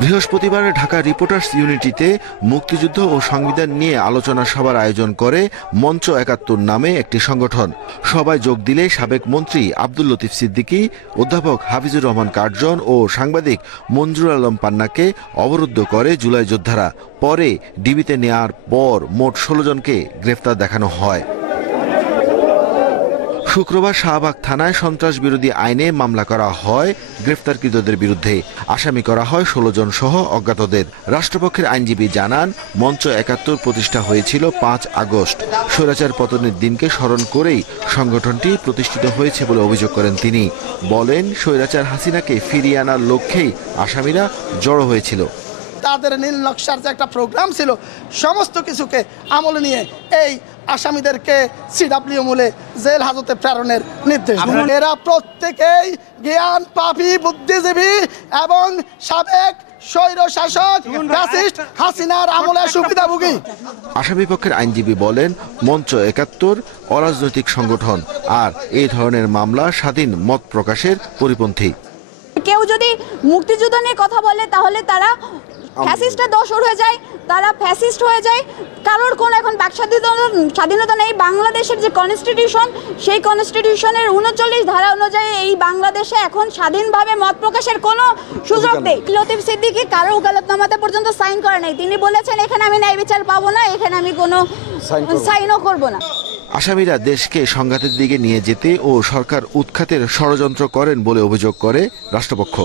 বৃহস্পতিবার ঢাকা রিপোর্টার্স ইউনিটিতে মুক্তিযুদ্ধ ও সংবিধান নিয়ে আলোচনা সভার আয়োজন করে মঞ্চ ৭১ নামে একটি সংগঠন। সভায় যোগ দিলে সাবেক মন্ত্রী আব্দুল লতিফ সিদ্দিকী, অধ্যাপক হাফিজুর রহমান কার্জন ও সাংবাদিক মঞ্জুর আলম পান্নাকে অবরুদ্ধ করে জুলাই যোদ্ধারা। পরে ডিবিতে নেয়ার পর মোট ১৬ জনকে গ্রেফতার দেখানো হয়। শুক্রবার শাহবাগ থানায় সন্ত্রাস বিরোধী আইনে মামলা করা হয় গ্রেফতারকৃতদের বিরুদ্ধে। আসামি করা হয় ১৬ জন সহ অজ্ঞাতদের। রাষ্ট্রপক্ষের আইনজীবী জানান, মঞ্চ ৭১ প্রতিষ্ঠা হয়েছিল ৫ আগস্ট। স্বৈরাচার পতনের দিনকে স্মরণ করেই সংগঠনটি প্রতিষ্ঠিত হয়েছে বলে অভিযোগ করেন তিনি। বলেন, স্বৈরাচার হাসিনাকে ফিরিয়ে আনার লক্ষ্যেই আসামিরা জড়ো হয়েছিল। তাদের নীল নকশার যে একটা প্রোগ্রাম ছিল, সমস্ত কিছুকে আমলে নিয়ে এই আসামিদেরকে সিডব্লিউ মূলে জেল হাজতে প্রেরণের নির্দেশ দেন। এরা প্রত্যেকেই জ্ঞান পাপী, বুদ্ধিজীবী এবং সাবেক স্বৈর শাসক ফ্যাসিস্ট হাসিনার আমলে সুবিধাভোগী। আসামি পক্ষের আইনজীবী বলেন, মঞ্চ ৭১ অরাজনৈতিক সংগঠন আর এই ধরনের মামলা স্বাধীন মত প্রকাশের পরিপন্থী। কেউ যদি মুক্তিযুদ্ধ নিয়ে কথা বলে তাহলে তারা ফ্যাসিস্টের দোসর হয়ে যায়, তারা ফ্যাসিস্ট হয়ে যায়। কারোর কোনো এখন বাক স্বাধীনতা নেই। বাংলাদেশের যে কনস্টিটিউশন, সেই কনস্টিটিউশনের ৩৯ ধারা অনুযায়ী এই বাংলাদেশে এখন স্বাধীনভাবে মত প্রকাশের কোনো সুযোগ নেই। লতিফ সিদ্দিকী কারো ওকালতনামাতে পর্যন্ত সাইন করে নাই। তিনি বলেছেন, এখানে আমি ন্যায় বিচার পাবো না, এখানে আমি কোনো সাইনও করব না। আসামিরা দেশকে সংঘাতের দিকে নিয়ে যেতে ও সরকার উৎখাতের ষড়যন্ত্র করেন বলে অভিযোগ করে রাষ্ট্রপক্ষ।